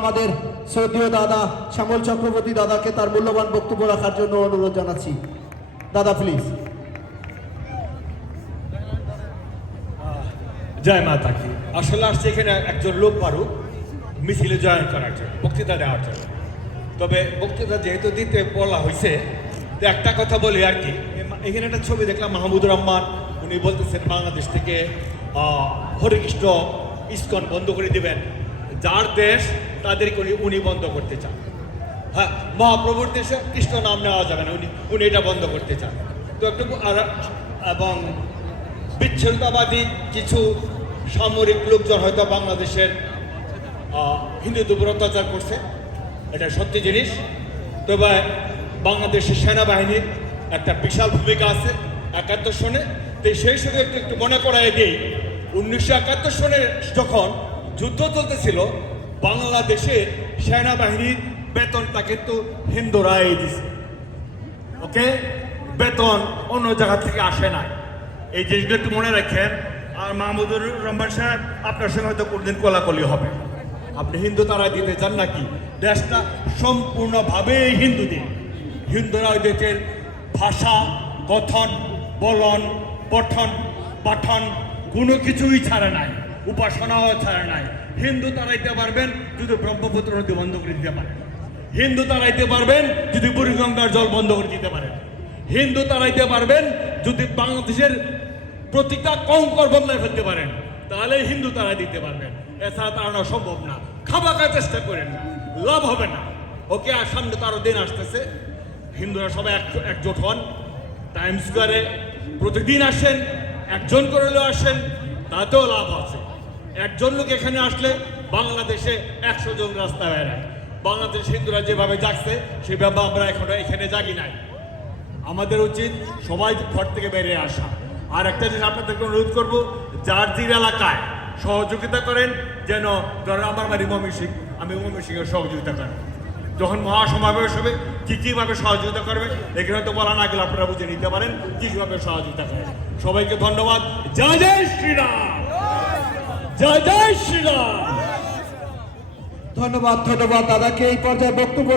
আমাদের শ্রদ্ধীয় দাদা শ্যামল চক্রবর্তী দাদাকে তার মূল্যবান বক্তব্য রাখার জন্য অনুরোধ জানাচ্ছি। দাদা প্লিজ জয় মাতা কি আসলে আসছে এখানে একজন লোক পারুক, মিছিলে জয়েন করার জন্য, বক্তৃতা দেওয়ার জন্য। তবে বক্তৃতা যেহেতু দিতে বলা হয়েছে তো একটা কথা বলি আর কি। এখানে একটা ছবি দেখলাম, মাহমুদুর রহমান, উনি বলতেছেন বাংলাদেশ থেকে হরেকৃষ্ণ ইস্কন বন্ধ করে দিবেন। যার দেশ তাদেরকে উনি উনি বন্ধ করতে চান। হ্যাঁ মহাপ্রভুর দেশে কৃষ্ণ নাম নেওয়া যাবে না, উনি উনি এটা বন্ধ করতে চান। তো একটু এবং বিচ্ছিন্নতাবাদী কিছু সামরিক লোকজন হয়তো বাংলাদেশের হিন্দুদের উপর অত্যাচার করছে, এটা সত্যি জিনিস। তবে বাংলাদেশের সেনাবাহিনীর একটা বিশাল ভূমিকা আছে একাত্তর সনে। তো সেই সঙ্গে একটু একটু মনে করাই দিই, উনিশশো একাত্তর সনে যখন যুদ্ধ চলতেছিল। বাংলাদেশে সেনাবাহিনীর বেতনটা কিন্তু হিন্দুরাই দিছে। ওকে? বেতন অন্য জায়গা থেকে আসে না এই জিনিসগুলো একটু মনে রাখেন। আর মাহমুদুর রহমান সাহেব, আপনার সঙ্গে হয়তো কোনদিন কোলাকলি হবে। আপনি হিন্দু তারা দিতে চান নাকি? দেশটা সম্পূর্ণভাবে হিন্দুদের হিন্দুরা ওই দেশের ভাষা কথন বলন, পঠন, পাঠন, কোনো কিছুই ছাড়ে নাই। উপাসনাও ছাড়া নাই। হিন্দু তারাইতে পারবেন যদি ব্রহ্মপুত্র নদী বন্ধ করে দিতে পারেন হিন্দু তারাইতে পারবেন যদি বুড়িগঙ্গার জল বন্ধ করে দিতে পারেন হিন্দু তারাইতে পারবেন যদি বাংলাদেশের প্রতিটা কঙ্কর বদলায় ফেলতে পারেন, তাহলে হিন্দু তারা দিতে পারবেন। এছাড়া তাড়ানো সম্ভব না। খাবাকা চেষ্টা করেন না। লাভ হবে না। ওকে, আর সামনে তো আরও দিন আসতেছে। হিন্দুরা সবাই এক- একজোট হন। টাইম স্কোয়ারে প্রতিদিন আসেন, একজন করে আসেন, তাতেও লাভ আছে। একজন লোক এখানে আসলে বাংলাদেশে একশো জন রাস্তা বেড়ায় বাংলাদেশ হিন্দুরা যেভাবে জাগছে সেভাবে আমরা এখনও এখানে জাগি নাই। আমাদের উচিত সবাই ঘর থেকে বেরিয়ে আসা। আর একটা জিনিস আপনাদেরকে অনুরোধ করব যার জির এলাকায় সহযোগিতা করেন, যেন ধরেন আমার বাড়ি মমি সিং আমি মমি সিংয়ের সহযোগিতা করেন যখন মহাসমাবেশ হবে, কী কীভাবে সহযোগিতা করবে, এখানে তো বলা না গেলে আপনারা বুঝে নিতে পারেন কীভাবে সহযোগিতা করেন সবাইকে ধন্যবাদ। জয় জয় শ্রীরাম! জয় শ্রীরাম। ধন্যবাদ ধন্যবাদ দাদাকে এই পর্যায়ে বক্তব্য